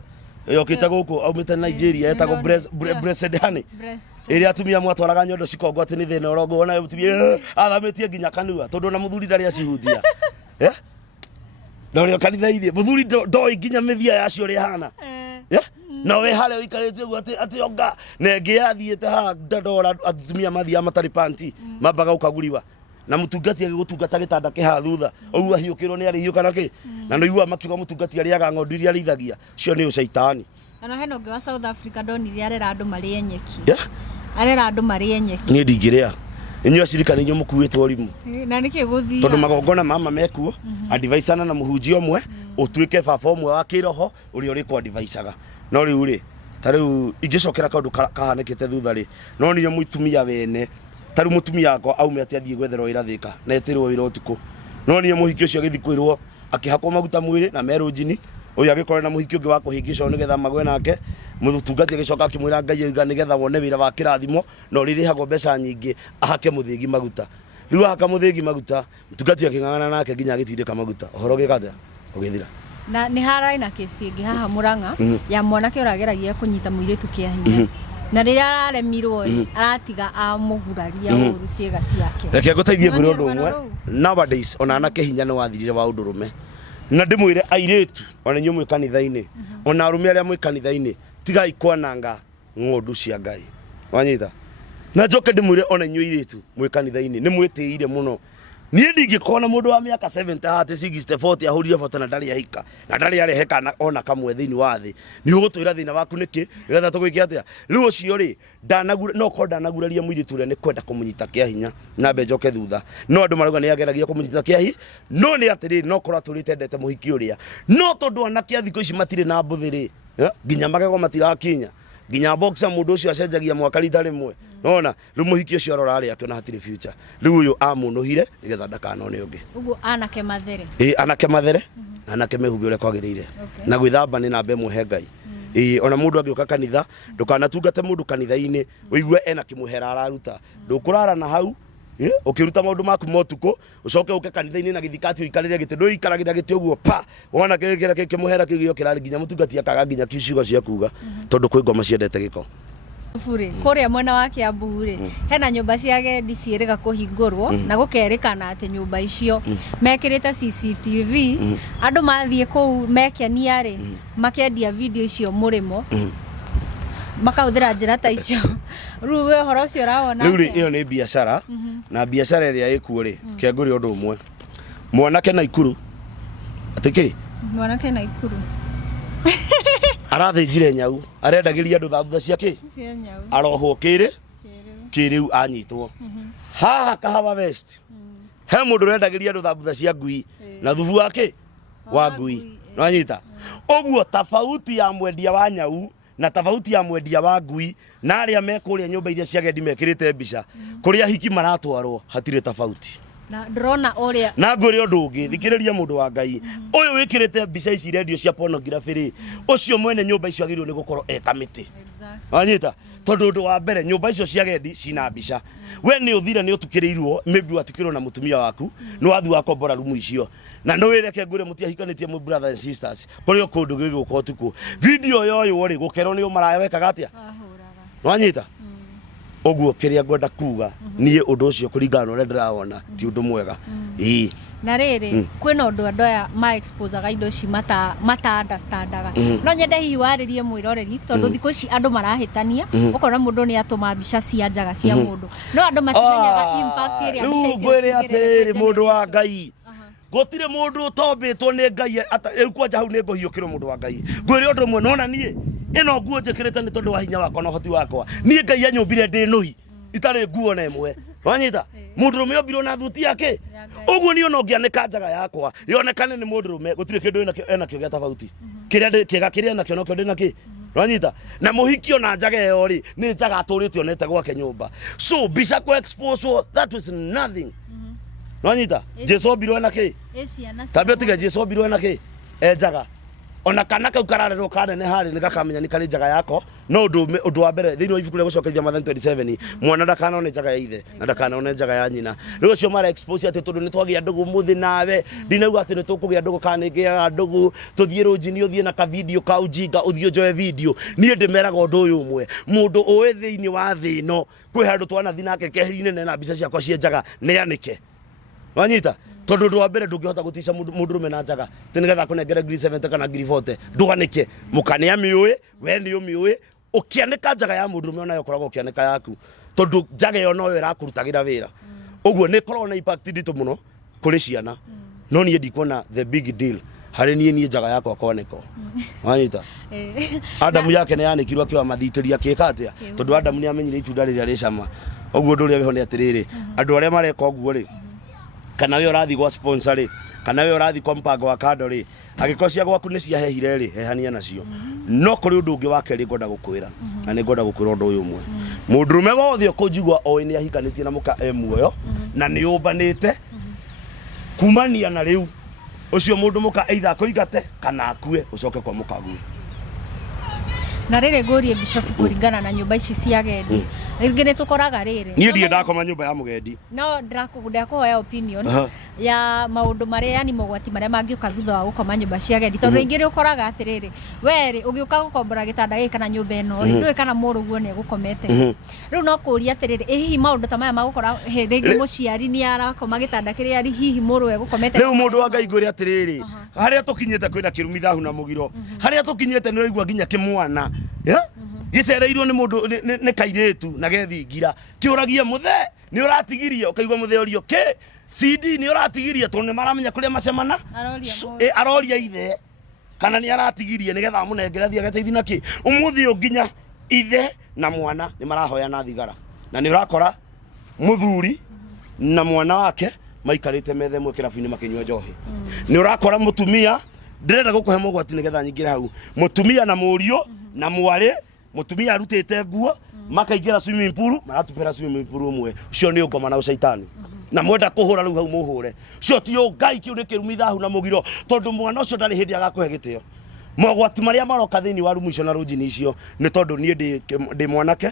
yokĩte gũkũ aumĩte Nigeria etagwo breasted honey ĩrĩa atumia mwatwaraga nyondo cikongo atĩ nĩ thĩna ũrongo ona mũtumia athamĩtie nginya kanua tondũ ona mũthuri ndarĩ acihutia na ũrĩa kanitha-inĩ mũthuri ndoĩ nginya mĩthia yacio ũrĩa ĩhana na we harĩa ũikarĩte ũguo atĩ onga na ĩngĩ yathiĩte haha ndandora atumia mathiaga matarĩ panti mambaga gũkaguriwa na mũtungati agĩgũtungata gĩtanda kĩhaha thutha ũguo ahiũkĩrwo nĩ arĩhiũ kana kĩ na no igua makiuga mũtungati arĩaga ng'ondu iria arĩithagia cio nĩ ũcaitani na hena ũngĩ wa South Africa ndonire arera andũ marĩe nyeki arera andũ marĩe nyeki niĩ ndingĩrĩa inyuĩ acirikani inyuĩ mũkuĩtwo rimũ na nĩkĩ gũthia tondũ magongona mama mekuo advice-ana na mũhunjia ũmwe ũtuĩke baba ũmwe wa kĩroho ũrĩa ũrĩkwo advice-aga no rĩu rĩ ta rĩu ingĩcokera kaũndũ kahanĩkĩte thutha rĩ no niĩ mũtumia wene ta rĩu mũtumia wakwa aume atĩ athiĩ gwetherwo wĩra Thĩka na eterwo wĩra ũtukũ no niĩ mũhiki ũcio agĩthiĩ kwĩrwo akĩhakwo maguta mwĩrĩ na merũ njini ũyũ agĩkorwo na mũhiki ũngĩ wa kũhĩngĩcwo nĩgetha magwe nake mũtungati agĩcoka akĩmwĩra Ngai auga nĩgetha wone wĩra wa kĩrathimo na ũrĩrĩhagwo mbeca nyingĩ ahake mũthĩgi maguta rĩu ahaka mũthĩgi maguta mũtungati akĩng'ang'ana nake nginya agĩtindĩka maguta ũhoro gĩkatĩa ũgĩthira na nĩ harai na kesi ĩngĩ haha Mũrang'a ya mwanake ũrageragia kũnyita mũirĩtu kĩa hinya na rĩrĩa araremirwo aratiga amũguraria ũru ciĩga ciake reke ngũteithie ngwĩre ũndũ ũmwe nowadays ona anake hinya nĩ wathirire wa ũndũrũme na ndĩmwĩre airĩtu ona inyuĩ mwĩ kanitha-inĩ ona arũme arĩa mwĩ kanitha-inĩ tigai kwananga ng'ondu cia Ngai wanyita na njoke ndimwire ona inyuĩ airĩtu mwĩ kanitha-inĩ nĩ mwĩtĩire mũno niĩ ndingĩkona mũndũ wa mĩaka 70 hati 60 40 ahũrire bata na ndarĩ ahika na ndarĩ arehe kana ona kamwe thĩinĩ wa thĩ nĩ ũgũtwĩra thĩna waku nĩkĩ nĩgetha tũgwĩke atĩa rĩu ũcio rĩ no korwo ndanaguraria mũirĩtu ũrĩa nĩ kwenda kũmũnyita kĩa hinya na mbe njoke thutha no andũ marauga nĩ ageragia kũmũnyita kĩa hi no nĩ atĩrĩrĩ no korwo atũrĩte ndete mũhiki ũrĩa no tondũ anake a thikũ ici matirĩ na mbũthĩ rĩ nginya magego matirakinya nginya boxer mũndũ ũcio acenjagia mwaka rita rĩmwe nona rĩu mũhiki ũcio arora arĩa akĩona hatirĩ future rĩu ũyũ amũnũhire nĩgetha ndakanone ũngĩ ũguo anake mathere anake mathere anake mehumbe ũrĩa kwagĩrĩire na gwĩthamba nĩ namba ĩmwe he Ngai ona mũndũ angĩũka kanitha ndũkanatungate mũndũ kanitha-inĩ ũigue ena kĩmũhera araruta ndũkũrara na hau ukiruta maundu maku motuko ucoke uke kanitha-inĩ na githikati uikarire gite ndũ ikaragĩra gite ũguo pa wona kĩgĩkĩra kĩmũhera kĩgĩo kĩrarĩ nginya mũtungati akaga nginya kiugo cia kuga tondũ kwĩ ngoma ciendete gĩko bure kuria mwena wa Kiambu ri hena nyumba cia agendi ciĩrĩga kũhingũrwo na gũkerĩkana atĩ nyumba icio mekĩrĩte CCTV andũ mathiĩ kũu mekenia ri makendia video icio mũrĩmo makahũthĩra njĩra ta icio rĩu we ũhoro ũcio ũrawona rĩu ĩyo nĩ biacara na biacara ĩrĩa ĩkuo rĩ kĩangũrĩ ũndũ ũmwe mwanake Naikuru atĩkĩ mwanake Naikuru arathĩnjire nyau arendagĩria andũ thutha cia kĩ cia nyau arohwo kĩrĩu anyitwo haha Kahawa West he mũndũ ũrendagĩria andũ thutha cia ngui na thubu wake wa ngui no anyita ũguo tofauti ya mwendia wa nyau na tofauti ya mwendia wa ngui na arĩa mekũrĩa nyũmba iria cia agendi mekĩrĩte mbica kũrĩa hiki maratwarwo hatirĩ tofauti na drona ũrĩa na ngũrĩ ũndũ ũngĩ thikĩrĩria mũndũ wa Ngai ũyũ wĩkĩrĩte mbica ici radio cia pornography rĩ ũcio mwene nyũmba icio agĩrĩirwo nĩ gũkorwo kamĩtĩ wanyita tondũ ũndũ wa mbere nyũmba icio cia agendi cina mbica we nĩ ũthire nĩ ũtukĩrĩirwo maybe watukĩrwo na mũtumia waku nĩ wathi wakombora rumu icio na no wĩreke ngũrĩ mũtiahikanĩtie mũ brothers and sisters kũrĩ kũndũ gĩgũka ũtukũ video yoyo rĩ gũkerwo nĩ ũmaraya wekaga atĩa wanyita ũguo kĩrĩa ngwenda kuga niĩ ũndũ ũcio kũringana na ũrĩa ndĩrawona ti ũndũ mwega na rĩrĩ kwĩna ũndũ andũ aya ma exposaga indo ici mata understandaga no nyende hihi warĩrie mwĩroreri tondũ thikũ ici andũ marahĩtania ũkona mũndũ nĩ atũma mbica cia njaga cia mũndũ no andũ matimenyaga impact ĩrĩa mbica icio ngwĩre atĩrĩ mũndũ wa Ngai gũtirĩ mũndũ ũtombĩtwo nĩ Ngai rĩu kwanja hau nĩ ngũhiũkĩrwo mũndũ wa Ngai ngwĩre ũndũ ũmwe nona niĩ ĩno nguo njĩkĩrĩte nĩ tondũ wa hinya wakwa na ũhoti wakwa niĩ Ngai anyũmbire ndĩ nũhi itarĩ nguo na ĩmwe wanyita mũndũrũme ombirwo na thuti yake ũguo niĩ ona ũngĩanĩka njaga yakwa yonekane nĩ mũndũrũme gũtirĩ kĩndũ enakĩo gĩa tofauti kĩega kĩrĩa enakĩo nokĩo ndĩ nakĩ wanyita na mũhiki ona njaga ĩyo rĩ nĩ njaga atũrĩte onete gwake nyũmba so mbica kũ expose that was nothing wanyita Jesu ombirwo enakĩ tambe tiga Jesu ombirwo enakĩ enjaga ona kana kau kararerwo kanene harĩ nĩ gakamenya nĩ karĩ njaga yako no ũndũ wa mbere thĩinĩ wa ibuku rĩa gũcokerithia Mathayo 27 mwana ndakanone njaga ya ithe na ndakanone njaga ya nyina rĩu ũcio mara expose atĩ tondũ nĩ twagĩa ndũgũ mũthĩ nawe ndinauga atĩ nĩ tũkũgĩa ndũgũ kana ngĩaga ndũgũ tũthiĩ rũnji-inĩ ũthiĩ na ka video ka ujinga ũthiĩ njoe video niĩ ndĩmeraga ũndũ ũyũ ũmwe mũndũ ũĩ thĩinĩ wa thĩ ĩno kwĩ handũ twanathi nake keheri-inĩ na mbica ciakwa cia njaga nĩ anĩke wanyita tondu ndwa mbere ndungihota gutisha mundurume na njaga tinigetha kunengere ngiri 70 kana ngiri 40 nduganike mukane amiuĩ we ni umiuĩ ukianika njaga ya mundurume ona yokoragwo ukianika yaku tondu njaga yo no ĩrakurutagira wĩra ũguo nĩ korwo na impact nditũ mũno kũrĩ ciana no niĩ ndikuona the big deal harĩ niĩ njaga yakwa koneko wanyita Adamu yake nĩ yanĩkirwo akiwa mathitĩria kĩka atĩa tondu Adamu nĩ amenyire itunda rĩrĩa rĩ cama ũguo ndũrĩa weho nĩ atĩrĩrĩ andũ arĩa mareka ũguo rĩ kana we ũrathi gwa sponsor rĩ kana we ũrathi kwa mpango wa kando rĩ agĩkorwo cia gwaku nĩ ciahehire rĩ hehania nacio no kũrĩ ũndũ ũngĩ wake rĩ ngwenda gũkwĩra na nĩ ngwenda gũkwĩra ũndũ ũyũ ũmwe mũndũrũme wothe ũkũnjigua oĩ nĩ ahikanĩtie na mũka muoyo na nĩ ũmbanĩte kumania na rĩu ũcio mũndũ mũka either akũingate kana akue ũcoke kwa mũkagu na rĩrĩ ngũrie Bishop kũringana na nyũmba ici cia agendi rĩngĩ nĩ tũkoraga rĩrĩ niĩ ndiĩ ndakoma nyũmba ya mũgendi no ndakũhoya opinion ya maũndũ marĩa yani mogwati marĩa mangĩũka thutha wa gũkoma nyũmba cia agendi tondũ rĩngĩ rĩ ũkoraga atĩrĩrĩ we rĩ ũgĩũka gũkombora gĩtanda gĩkĩ kana nyũmba ĩno ndũĩ kana mũrũguo nĩ egũkomete rĩu no kũria atĩrĩrĩ hihi maũndũ ta maya magũkora rĩngĩ mũciari nĩ arakoma gĩtanda kĩrĩa hihi mũrũ egũkomete rĩu mũndũ wa Ngai ngwĩre atĩrĩrĩ harĩa tũkinyĩte kwĩna kĩrumithahu na mũgiro harĩa tũkinyĩte nĩ ũraigua nginya kĩmwana gicereirwo ni mundu ni kairetu na gethingira kiuragia muthe ni uratigiria ukaigwa muthe orio ke CD ni uratigiria to ni maramenya kuria macemana aroria ithe kana ni aratigiria nigetha amunengere thia geteithi naki umuthi unginya ithe na mwana ni marahoya na thigara na ni urakora muthuri na mwana wake maikarite methe mwe kirabu-ini makinywa njohi ni urakora mutumia ndirenda gukuhe mogwati nigetha nyingire hau mutumia na murio na mwari mutumia arutite nguo makaingira swimming pool maratubera swimming pool umwe ucio ni ngoma na ucaitani na mwenda kuhura riu hau muhure cio ti ngai kiu ni kirumi thahu na mugiro tondu mwana ucio ndari hindi agakuhe gitio mogwati maria maroka thini wa rumu icio na rujini icio ni tondu nie ndi mwanake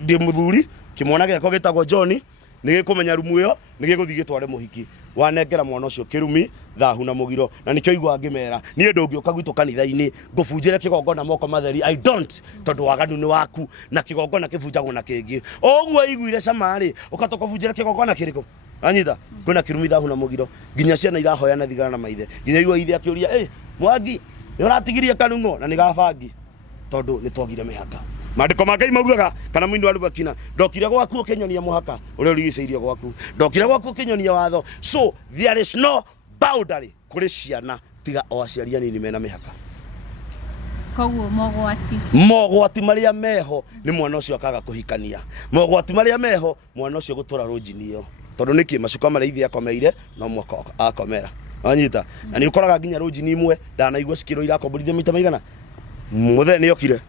ndi muthuri kimwana giako gitagwo John ni gikumenya rumu iyo ni giguthi gitware muhiki wanengera mwana ucio kirumi thahu na mugiro na nikyo igwa ngimera nie ndungioka gwitu kanitha-ini ngubunjire kigongona moko matheri I don't tondu waganu ni waku na kigongona kibunjagwo na kingi oguo iguire camari ukatoka bunjire kigongona kiriko anyita kwina kirumi thahu na mugiro nginya ciana irahoya na thigara na maithe nginya igwa ithe akiuria Mwangi ni uratigirie kanungo na ni gabangi tondu ni twogire mihaka mandiko makai maugaga kana mwini waru bakina ndokire gwaku ukinyonia muhaka uri urigiceirie gwaku ndokire gwaku ukinyonia watho so there is no boundary kuri ciana tiga o aciari anini mena mihaka koguo mogwati maria meho ni mwana ucio akaga kuhikania mogwati maria meho mwana ucio gutura rujini iyo tondu niki macuka maria ithi akomeire no mwaka akomera anyita na ni ukoraga nginya rujini imwe ndanaigua cikiro irakomborithia mita maigana muthe ni okire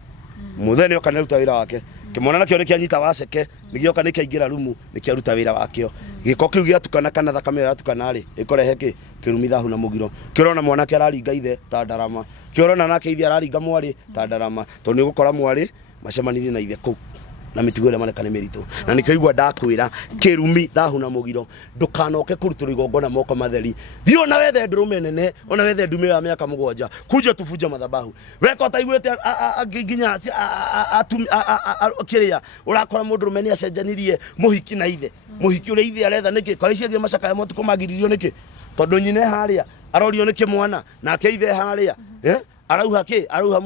muthe ni okana ruta wira wake kimwana nakio niki anyita waceke nigioka niki aingira rumu niki aruta wira wakio giko kiu giatukana kana thakame yatukana ri ikorehe ki kirumi thahu na mugiro kirona mwanake araringa ithe ta ndarama kirona nake ithe araringa mwari ta ndarama to ni gukora mwari macemanirie na ithe ku na mitugo ile maneka ni meritu na nikaigwa ndakwira kirumi thahu na mugiro ndukanoke kurutura igongona moko matheri thio na wethe ndurume nene ona wethe ndume ya miaka 7 kuja tufunja madhabahu weka taigwete nginya kiria urakora mundurume ni acenjanirie muhiki na ithe muhiki uri ithe aretha niki kwa icio thie macaka ya motuko magiririo niki tondu nyine haria arorio niki mwana nake ithe haria arauha ki arauha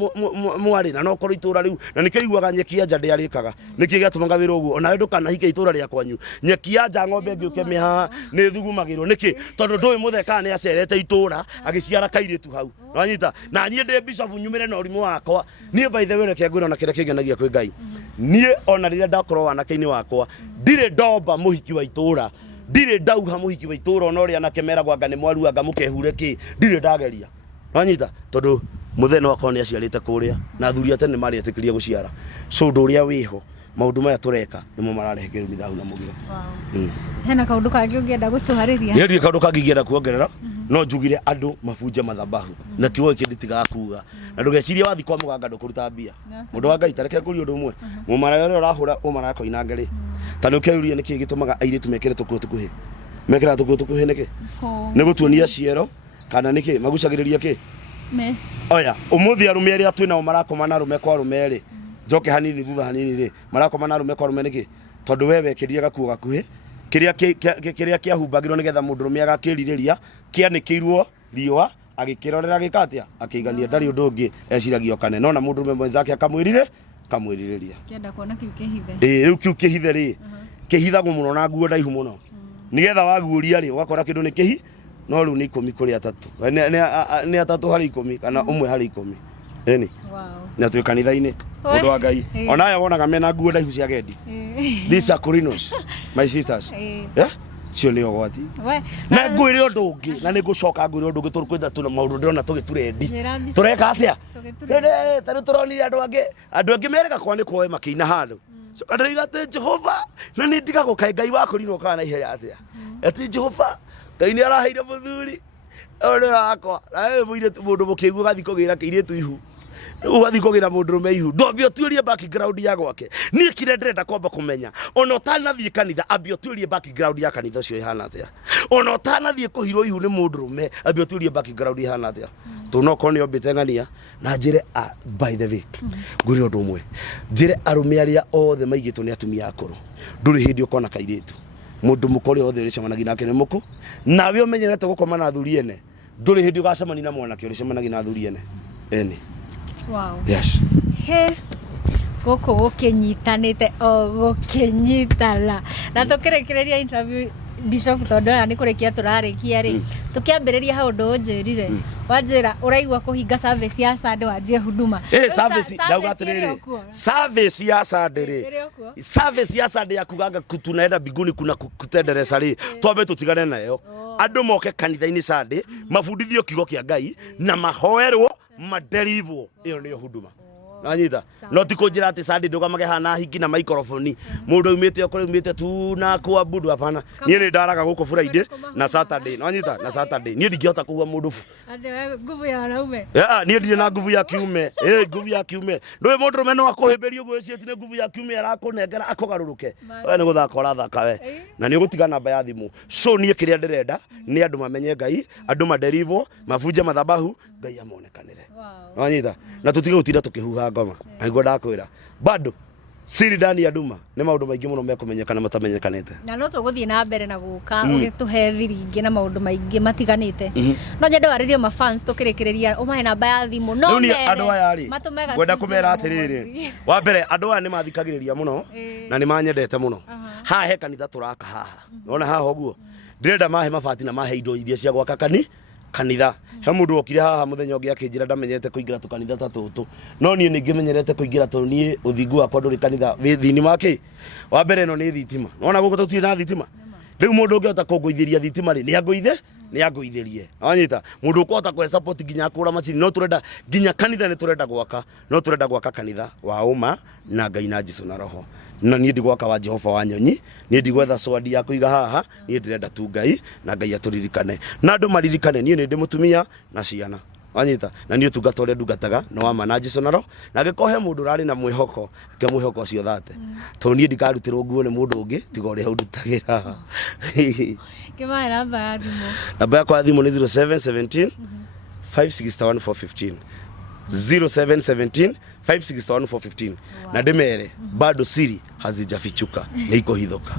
mwari na no koro itura riu na nikiguaga nyeki anja ndiarikaga niki gatumaga wira uguo ona ndukana hike itura ria kwanyu nyeki anja ng'ombe ngiuke miha ni thugumagirwo niki tondu ndui mutheka ni acerete itura agiciara kairitu hau wanyita na nie ndi bishop nyumire na urimu wakwa nie by the way reke ngwira na kire kigenagia kwi Ngai nie ona rire ndakorwo wanake-ini wakwa ndire ndomba muhiki wa itura ndire ndauha muhiki wa itura ona uri anake meragwa anga ni mwaru anga mukehure ki ndire ndageria wanyita tondu mutheno wakwa ni aciarite kuria na thuri atene mari atikiria guciara so nduria wiho maundu maya tureka nimo mararehe kirumi thahu na mugiro hena kaundu kangi ungienda gutuhariria ni kaundu kangi ngienda kuongerera no njugire andu mabunje madhabahu na kiugo kindi tiga kuga na ndugeciria wathi kwa muganga ndukuruta mbia mundu wa Ngai tareke kuri undu umwe mumara yore urahura umara ko inangere tanu kiuria niki gitumaga airitu mekire tukuo tukuhi mekira tukuo tukuhi niki ni gutuonia ciero kana niki magucagiriria ki Mes. Oya, umuthi arume aria twina o marakomana rume kwa rume ri. Njoke hanini thutha hanini ri. Marakomana rume kwa rume niki? Tondu wewe kiria gakuo gakuhi. Kiria kiahumbagirwo nigetha mundu rume agakiririria, kianikirwo riwa, agikirorera gikatia, akiigania ndari undu ungi eciragia okane. No na mundu rume mwenzake akamwiririria. Kienda kuona kiu kihithe. Riu kiu kihithe ri. Kihithagwo muno na nguo ndaihu muno. Nigetha waguuria ri, ugakora kindu ni kihi. No riu ni 10 kuri 3 ni 3 hari 10 kana umwe hari 10 eni na twi kanitha-ini mundu wa Ngai ona aya wonaga mena nguo ndaihu cia gendi these are Corinos my sisters cio ni ogwati na ngwire undu ungi na ni gucoka ngwire undu ungi turukwenda tuna maundu ndirona tugiturendi tureka atia taru turonire andu angi mereka kwa ni koe makiina handu so kadariga te Jehova na ni ndiga gukai Ngai wa Corino kana ihe atia ati Jehova Ngai ni araheire muthuri ore wakwa na muire mundu mukigu gathi kugira kiiritu ihu ugathi kugira mundu rume ihu ndobio tuirie background ya gwake ni kire ndrenda kwamba kumenya ona utanathie kanitha ambio tuirie background ya kanitha cio ihana atia ona utanathie kuhirwo ihu ni mundu rume ambio tuirie background ihana atia tunoko ni obitengania na njire by the way nguri undu umwe njire arume aria othe maigitwo ni atumia akuru nduri hindi ukona kairitu mundu mukori othe uricemanagia nake ni muku nawe umenyerete gukoma na thuri ene nduri hindi ugacemania na mwanake uricemanagia na thuri ene eni wow yes he gũkũ gũkĩnyitanĩte o gũkĩnyitana na tũkĩrekereria interview Bishop Tondora nĩ kũrĩkia tũrarĩkia rĩ tũkĩambĩrĩria hau ũndũ ũnjĩrire wanjĩra ũraigua kũhinga service ya Sunday wanjie huduma service ndauga atĩrĩrĩ service ya Sunday rĩ service ya Sunday ya kuganga tunaenda mbinguni kuna kutendereza rĩ twambe tũtigane nayo andũ moke kanitha-inĩ Sunday mabundithio kiugo kĩa Ngai na mahoerwo maderivwo ĩyo nĩyo huduma Nanyita no ti kũnjĩra atĩ Sunday ndũgamage hana hiki na microphone mũndũ umĩte okore umĩte tu na kuabudu hapana niĩ nĩ ndaraga gũkũ Friday na Saturday nanyita na Saturday niĩ ndingĩhota kũgua mũndũ nguvu ya araume niĩ ndirĩ na nguvu ya kiume nguvu ya kiume ndũĩ mũndũ rũme no akũhĩmbĩrio gwĩciria ti nĩ nguvu ya kiume arakũnengera akũgarũrũke we nĩ gũthaka ũrathaka we na nĩ ũgũtiga namba ya thimũ so niĩ kĩrĩa ndĩrenda nĩ andũ mamenye Ngai andũ maderivwo mabunje mathabahu Ngai amonekanĩre nanyita na tũtige gũtinda tũkĩhuha ngoma nĩguo ndakwĩra bado siri ndani ya nduma nĩ maũndũ maingĩ mũno mekũmenyekana matamenyekanĩte na no tũgũthiĩ na mbere na gũka ũgĩtũhe thiri ingĩ na maũndũ maingĩ matiganĩte no nyende warĩrie ma fans tũkĩrĩkĩrĩria ũmahe namba ya thimũ no mbere andũ aya rĩ ngwenda kũmera atĩrĩrĩ wa mbere andũ aya nĩ mathikagĩrĩria mũno na nĩ manyendete mũno haha he kanitha tũraka haha nona haha ũguo ndĩrenda mahe mabati na mahe indo iria cia gwaka kanitha he mũndũ okire haha mũthenya ũngĩ akĩnjĩra ndamenyete kũingĩra tũkanitha ta tũtũ no niĩ nĩngĩmenyerete kũingĩra tondũ niĩ ũthingu wakwa ndũrĩ kanitha wĩ thĩinĩ wake wa mbere ĩno nĩ thitima nona gũkũ tũtirĩ na thitima rĩu mũndũ ũngĩhota kũngũithĩria thitima rĩ nĩ angũithĩrie wanyita mũndũ ũkũhota kũhe support nginya kũgũra macini no tũrenda nginya kanitha nĩ tũrenda gwaka no tũrenda gwaka kanitha wa ũma na Ngai na Jesũ na roho na niĩ ndigwaka wa Jehova wa nyonyi niĩ ndigwetha swadi ya kũiga haha niĩ ndĩrenda tu Ngai na Ngai atũririkane na andũ maririkane niĩ nĩ ndĩ mũtumia na ciana wanyita na niĩ ũtungata ũrĩa ndungataga no wa ma na Jesũ na roho na angĩkorwo he mũndũ ũrarĩ na mwĩhoko ke mwĩhoko ũcio thate tondũ niĩ ndikarutĩrwo nguo nĩ mũndũ ũngĩ tiga ũrĩa ũndutagĩra kĩmahe namba ya thimũ namba yakwa ya thimũ nĩ 0717 561 415 0717 561 415 na ndĩmere bado siri hazijafichuka nĩ ikohithũka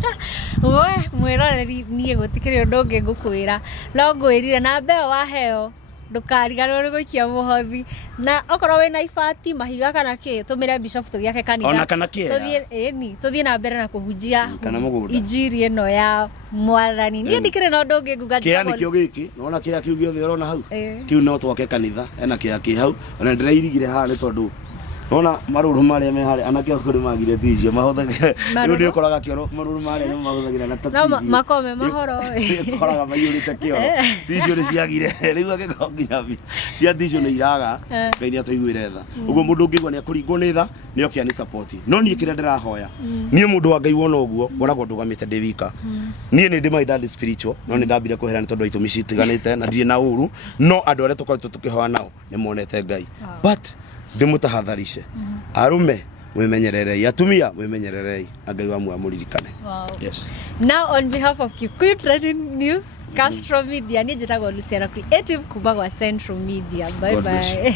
we mwĩroreri niĩ gũtikĩrĩ ũndũ ũngĩ ngũkwĩra no ngwĩrire na mbeo waheo ndũkariganĩrwo nĩ gũikia mũhothi na okorwo wĩna ibati mahiga kana kĩ tũmĩre Bishop tũgĩake kanitha ona kana kĩ tũthiĩ na mbere na kũhunjia injiri ĩno ya Mwathani niĩ ndikĩrĩ na ũndũ ũngĩ nguga kĩa nĩkĩo gĩkĩ nona kĩa kiu gĩothe ũrona hau kiu no twake kanitha ena kĩa kĩ hau ona ndĩrairigire haha nĩ tondũ nona marũrũ marĩa me harĩa anake akũrĩ magire ticio mahũthagĩra rĩu nĩ ũkoraga kĩoro marũrũ marĩa nĩ mahũthagĩra na taticio no makome mahoro ũkoraga maiyũrĩte kĩoro ticio nĩ ciagire rĩu agĩkorwo nginya cia ticio nĩ iraga Ngai nĩ atũiguĩre tha ũguo mũndũ ũngĩigua nĩ akũringwo nĩ tha nĩ okia nĩ support no niĩ kĩrĩa ndĩrahoya niĩ mũndũ wa Ngai wona ũguo ngoragwo ndũgamĩte ndĩ wika niĩ nĩ ndĩ minded spiritual no nĩ ndambire kwehera nĩ tondũ wa itũmi citiganĩte na ndirĩ na ũru no andũ arĩa tũkoretwo tũkĩhoya nao nĩ monete Ngai but ndĩmũtahadharishe arume mwimenyererei atumia mwimenyererei Ngai wa muamũririkane yes now on behalf of Kikuyu Trending News Castro Media niĩ njĩtagwo Luciana Creative kuma gwa Central Media bye bye